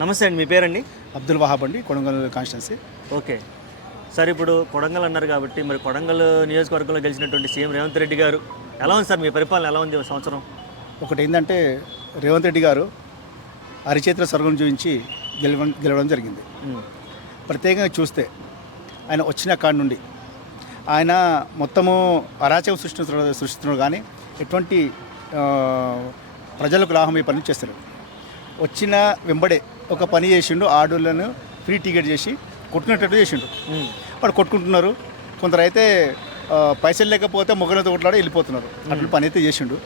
నమస్తే అండి, మీ పేరండి? అబ్దుల్ వహాబ్ అండి, కొడంగల్ కాన్స్టిట్యున్సీ. ఓకే సార్, ఇప్పుడు కొడంగల్ అన్నారు కాబట్టి మరి కొడంగల్ నియోజకవర్గంలో గెలిచినటువంటి సీఎం రేవంత్ రెడ్డి గారు ఎలా ఉంది సార్? మీ పరిపాలన ఎలా ఉంది సంవత్సరం? ఒకటి ఏంటంటే రేవంత్ రెడ్డి గారు అరిచేతుల స్వర్గం చూపించి గెలవడం జరిగింది. ప్రత్యేకంగా చూస్తే ఆయన వచ్చిన కాడి నుండి ఆయన మొత్తము అరాచకం సృష్టిస్తున్నాడు, కానీ ఎటువంటి ప్రజలకు లాభం ఈ పని చేస్తారు. వచ్చిన వెంబడే ఒక పని చేసిండు, ఆడోళ్ళను ఫ్రీ టికెట్ చేసి కొట్టుకునేటట్టు చేసిండు. వాడు కొట్టుకుంటున్నారు. కొందరైతే పైసలు లేకపోతే మొగలతో కొట్లాడి వెళ్ళిపోతున్నారు. అట్లా పని అయితే చేసిండు.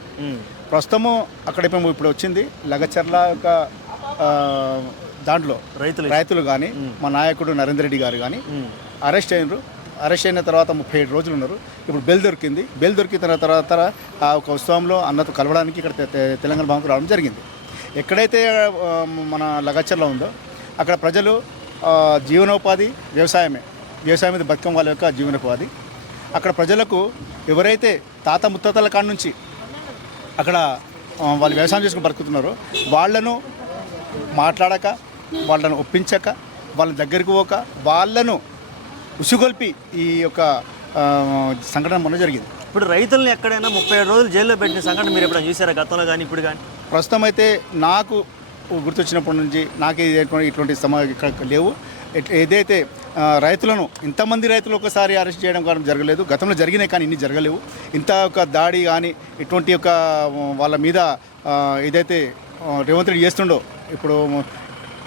ప్రస్తుతము అక్కడ ఇప్పుడు వచ్చింది లగచర్ల యొక్క దాంట్లో రైతులు కానీ మా నాయకుడు నరేందర్ రెడ్డి గారు కానీ అరెస్ట్ అయినరు. అరెస్ట్ అయిన తర్వాత 37 రోజులు ఉన్నారు. ఇప్పుడు బెయిల్ దొరికింది. బెయిల్ దొరికిన తర్వాత ఆ ఒక ఉత్సవంలో అన్నతో కలవడానికి ఇక్కడ తెలంగాణ భవన్కు రావడం జరిగింది. ఎక్కడైతే మన లగచర్ల ఉందో అక్కడ ప్రజలు జీవనోపాధి వ్యవసాయం మీద బతుకం వాళ్ళ యొక్క జీవనోపాధి. అక్కడ ప్రజలకు ఎవరైతే తాత ముత్తాతల కాడ నుంచి అక్కడ వాళ్ళు వ్యవసాయం చేసుకుని బతుకుతున్నారో వాళ్ళను మాట్లాడక, వాళ్ళను ఒప్పించక, వాళ్ళ దగ్గరికి పోక, వాళ్ళను ఉసుగొల్పి ఈ యొక్క సంఘటన మొన్న జరిగింది. ఇప్పుడు రైతులను ఎక్కడైనా 37 రోజులు జైల్లో పెట్టిన సంఘటన మీరు ఎప్పుడైనా చూసారా గతంలో కానీ ఇప్పుడు కానీ? ప్రస్తుతం అయితే నాకు గుర్తొచ్చినప్పటి నుంచి నాకు ఇటువంటి ఇక్కడ లేవు. ఏదైతే రైతులను ఇంతమంది రైతులు ఒకసారి అరెస్ట్ చేయడం కానీ జరగలేదు. గతంలో జరిగినాయి కానీ ఇన్ని జరగలేవు. ఇంత ఒక దాడి కానీ ఇటువంటి ఒక వాళ్ళ మీద ఏదైతే రేవంత్ రెడ్డి చేస్తుండో ఇప్పుడు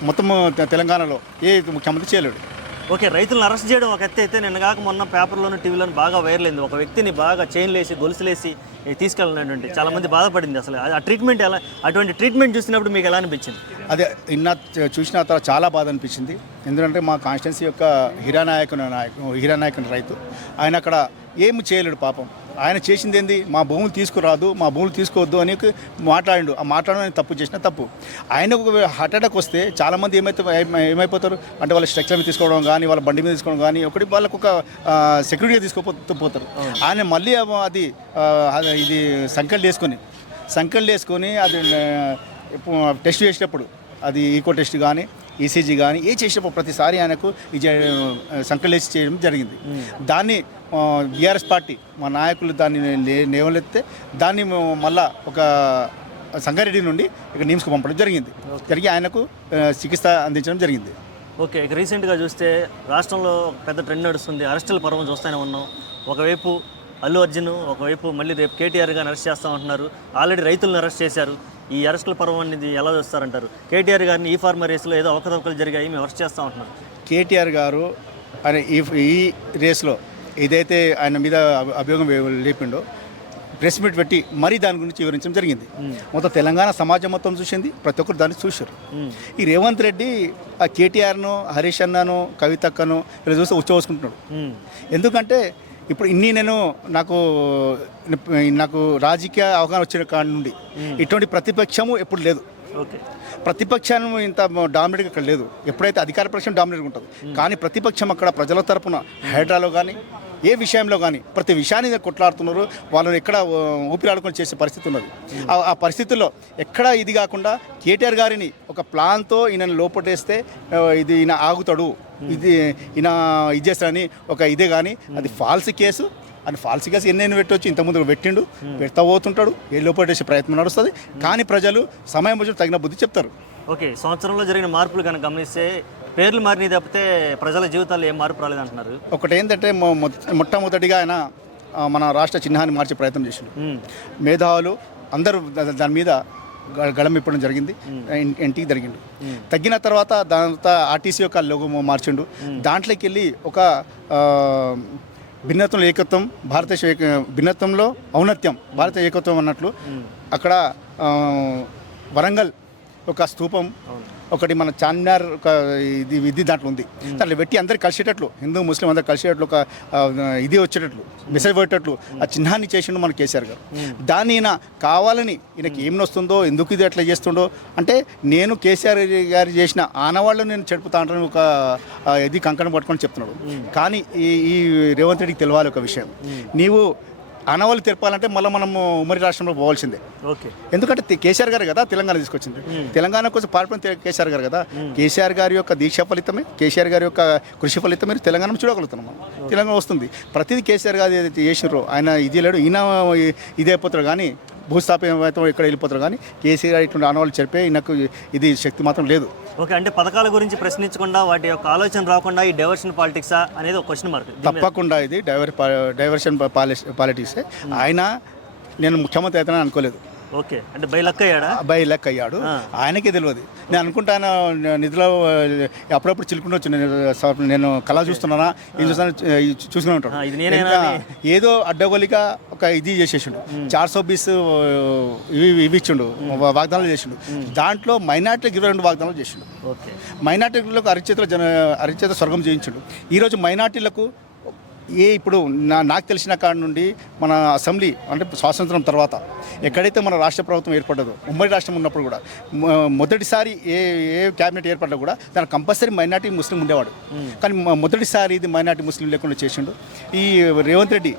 మొత్తం తెలంగాణలో ఏ ముఖ్యమంత్రి చేయలేడు. ఓకే, రైతులను అరెస్ట్ చేయడం ఒక ఎత్తి అయితే నిన్న కాక మొన్న పేపర్లోను టీవీలోను బాగా వైరల్ అయింది. ఒక వ్యక్తిని బాగా చైన్లేసి గొలుసులేసి తీసుకెళ్ళినటువంటి చాలామంది బాధపడింది. అసలు ఆ ట్రీట్మెంట్ ఎలా, అటువంటి ట్రీట్మెంట్ చూసినప్పుడు మీకు ఎలా అనిపించింది? అదే చూసిన తర్వాత చాలా బాధ అనిపించింది. ఎందుకంటే మా కాన్స్టిట్యున్సీ యొక్క హీరానాయకుని రైతు ఆయన అక్కడ ఏమి చేయలేడు పాపం. ఆయన చేసింది ఏంది, మా భూములు తీసుకురాదు, మా భూములు తీసుకోవద్దు అని మాట్లాడిండు. ఆ మాట్లాడడం తప్పు చేసిన తప్పు. ఆయనకు హార్ట్ అటాక్ వస్తే చాలామంది ఏమైపోతారు అంటే వాళ్ళ స్ట్రక్చర్ మీద తీసుకోవడం కానీ, వాళ్ళ బండి మీద తీసుకోవడం కానీ, ఒకటి వాళ్ళకు ఒక సెక్యూరిటీగా తీసుకోపోతారు. ఆయన మళ్ళీ అది ఇది సంకళ్ళు వేసుకొని అది టెస్ట్ చేసేటప్పుడు అది ఈకో టెస్ట్ కానీ ఈసీజీ కానీ చేసేటప్పుడు ప్రతిసారి ఆయనకు సంకళ్ళు వేసి చేయడం జరిగింది. దాన్ని బీఆర్ఎస్ పార్టీ మా నాయకులు దాన్ని లేవలెత్తే దాన్ని మళ్ళా ఒక సంగారెడ్డి నుండి ఇక్కడ నిమ్స్కు పంపడం జరిగి ఆయనకు చికిత్స అందించడం జరిగింది. ఓకే, ఇక రీసెంట్గా చూస్తే రాష్ట్రంలో పెద్ద ట్రెండ్ నడుస్తుంది. అరెస్టుల పర్వం చూస్తూనే ఉన్నాం. ఒకవైపు అల్లు అర్జున్, ఒకవైపు మళ్ళీ రేపు కేటీఆర్ గారిని అరెస్ట్ చేస్తామంటున్నారు. ఆల్రెడీ రైతులను అరెస్ట్ చేశారు. ఈ అరెస్టుల పర్వం అనేది ఎలా చూస్తారంటారు? కేటీఆర్ గారిని ఈ ఫార్మర్ రేసులో ఏదో అవకతవకలు జరిగాయి, మేము అరెస్ట్ చేస్తామంటున్నారు. కేటీఆర్ గారు ఆయన ఈ రేస్లో ఏదైతే ఆయన మీద అభియోగం లేపిండో ప్రెస్ మీట్ పెట్టి మరీ దాని గురించి వివరించడం జరిగింది. మొత్తం తెలంగాణ సమాజం మొత్తం చూసింది, ప్రతి ఒక్కరు దాన్ని చూశారు. ఈ రేవంత్ రెడ్డి ఆ కేటీఆర్ను, హరీష్ అన్నను, కవితక్కను ఇలా చూస్తే ఉచ్చవోసుకుంటున్నాడు. ఎందుకంటే ఇప్పుడు నాకు రాజకీయ అవగాహన వచ్చిన కాడి నుండి ఇటువంటి ప్రతిపక్షము ఎప్పుడు లేదు. ప్రతిపక్షం ఇంత డామినేట్గా ఇక్కడ లేదు. ఎప్పుడైతే అధికార పక్షం డామినేట్గా ఉంటుంది, కానీ ప్రతిపక్షం అక్కడ ప్రజల తరపున హైడ్రాలో కానీ ఏ విషయంలో కానీ ప్రతి విషయాన్ని కొట్లాడుతున్నారు. వాళ్ళని ఎక్కడ ఊపిరాడుకొని చేసే పరిస్థితి ఉన్నది. ఆ పరిస్థితుల్లో ఎక్కడ ఇది కాకుండా కేటీఆర్ గారిని ఒక ప్లాన్తో ఈయనను లోపటేస్తే ఈయన ఆగుతాడు, ఈయన ఇది చేస్తాడని ఒక ఇదే, కానీ అది ఫాల్స్ కేసు. అని ఫాల్స్ కేసు ఎన్నైనా పెట్టవచ్చు, ఇంతకుముందు పెడతా పోతుంటాడు, ఏ లోపటేసే ప్రయత్నం నడుస్తుంది. కానీ ప్రజలు సమయం వచ్చి తగిన బుద్ధి చెప్తారు. ఓకే, సంవత్సరంలో జరిగిన మార్పులు కనుక గమనిస్తే పేర్లు మారినవి తప్పితే ప్రజల జీవితాల్లో ఏం మార్పు రాలేదంటున్నారు. ఒకటి ఏంటంటే మొట్టమొదటిగా ఆయన మన రాష్ట్ర చిహ్నాన్ని మార్చే ప్రయత్నం చేసిండు. మేధావులు అందరూ దాని మీద గళం ఇప్పడం జరిగింది. ఇంటికి జరిగిండు. తగ్గిన తర్వాత ఆర్టీసీ యొక్క లోగో మార్చిండు. దాంట్లోకి వెళ్ళి ఒక భిన్నత్వంలో ఏకత్వం, భారతదేశ భిన్నత్వంలో ఔన్నత్యం, భారత ఏకత్వం అన్నట్లు అక్కడ వరంగల్ ఒక స్తూపం, ఒకటి మన చార్మినార్ ఒక ఇది దాంట్లో ఉంది. దాంట్లో పెట్టి అందరు కలిసేటట్లు, హిందూ ముస్లిం అందరు కలిసేటట్లు ఒక ఇది వచ్చేటట్లు, మెసేజ్ పోయేటట్లు ఆ చిహ్నాన్ని చేసిండు మన కేసీఆర్ గారు. దాన్ని ఈయన కావాలని ఈయనకి ఏం వస్తుందో, ఎందుకు ఇది అట్లా చేస్తుండో అంటే నేను కేసీఆర్ గారు చేసిన ఆనవాళ్ళు నేను చెడుపుతా అంటాను ఒక ఇది కంకణం పట్టుకొని చెప్తున్నాడు. కానీ ఈ రేవంత్ రెడ్డికి తెలియాలి ఒక విషయం, నీవు ఆనవాళ్ళు తెరపాలంటే మళ్ళీ మనము ఉమ్మడి రాష్ట్రంలో పోవాల్సిందే. ఓకే. ఎందుకంటే కేసీఆర్ గారు కదా తెలంగాణ తీసుకొచ్చింది. తెలంగాణ కోసం పాల్పడిన కేసీఆర్ గారు కదా. కేసీఆర్ గారి యొక్క దీక్ష ఫలితమే, కేసీఆర్ గారి యొక్క కృషి ఫలితమే తెలంగాణ చూడగలుగుతున్నాం మనం. తెలంగాణ వస్తుంది. ప్రతిదీ కేసీఆర్ గారు ఏదైతే చేసినారో ఆయన ఇది లేడు, ఈయన ఇది అయిపోతాడు కానీ భూస్థాపన ఎక్కడ వెళ్ళిపోతారు కానీ కేసీఆర్ ఇటువంటి ఆనవాళ్ళు చెప్పే ఈయనకు ఇది శక్తి మాత్రం లేదు. ఓకే, అంటే పథకాల గురించి ప్రశ్నించకుండా వాటి యొక్క ఆలోచన రాకుండా ఈ డైవర్షన్ పాలిటిక్సా అనేది ఒక క్వశ్చన్ మార్క్. తప్పకుండా ఇది డైవర్షన్ పాలిటిక్స్. ఆయన నేను ముఖ్యమంత్రి అవుతానని అనుకోలేదు. ఓకే, అంటే బై లక్ అయ్యాడా? బై లక్ అయ్యాడు, ఆయనకే తెలియదు. నేను అనుకుంటాను నిధిలో అప్పుడప్పుడు చిలుకుంటూ నేను కళ చూస్తున్నానా ఏం చూస్తాను చూసుకుని ఉంటాడు. ఏదో అడ్డగోలిగా ఒక ఇది చేసేసిండు, 420 ఇవి ఇచ్చిండు, వాగ్దానాలు చేసిండు. దాంట్లో మైనార్టీలకు 22 వాగ్దానాలు చేసిండు. మైనార్టీలకు అరిచేత స్వర్గం చేయించిండు. ఈరోజు మైనార్టీలకు ఇప్పుడు నాకు తెలిసిన కాడ నుండి మన అసెంబ్లీ అంటే స్వాతంత్రం తర్వాత ఎక్కడైతే మన రాష్ట్ర ప్రభుత్వం ఏర్పడ్డదో, ఉమ్మడి రాష్ట్రం ఉన్నప్పుడు కూడా మొదటిసారి ఏ క్యాబినెట్ ఏర్పడ్డా కూడా దానికి కంపల్సరీ మైనార్టీ ముస్లిం ఉండేవాడు. కానీ మొదటిసారి ఇది మైనార్టీ ముస్లిం లేకుండా చేసిండు. ఈ రేవంత్ రెడ్డి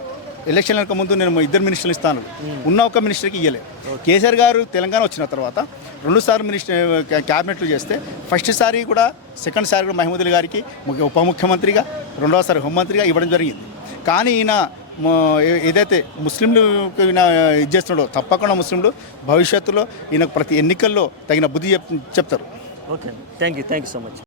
ఎలక్షన్లకు ముందు నేను 2 మినిస్టర్లు ఇస్తాను, ఉన్న ఒక మినిస్టర్కి ఇవ్వలేదు. కేసీఆర్ గారు తెలంగాణ వచ్చిన తర్వాత 2 సార్లు క్యాబినెట్లు చేస్తే ఫస్ట్ సారి కూడా సెకండ్ సారి కూడా మహమూద్ అలీ గారికి ఉప ముఖ్యమంత్రిగా, 2వ సారి హోంమంత్రిగా ఇవ్వడం జరిగింది. కానీ ఈయన ఏదైతే ముస్లింలు ఈయన ఇది చేస్తున్నాడో తప్పకుండా ముస్లింలు భవిష్యత్తులో ఈయనకు ప్రతి ఎన్నికల్లో తగిన బుద్ధి చెప్తారు. Okay, thank you so much.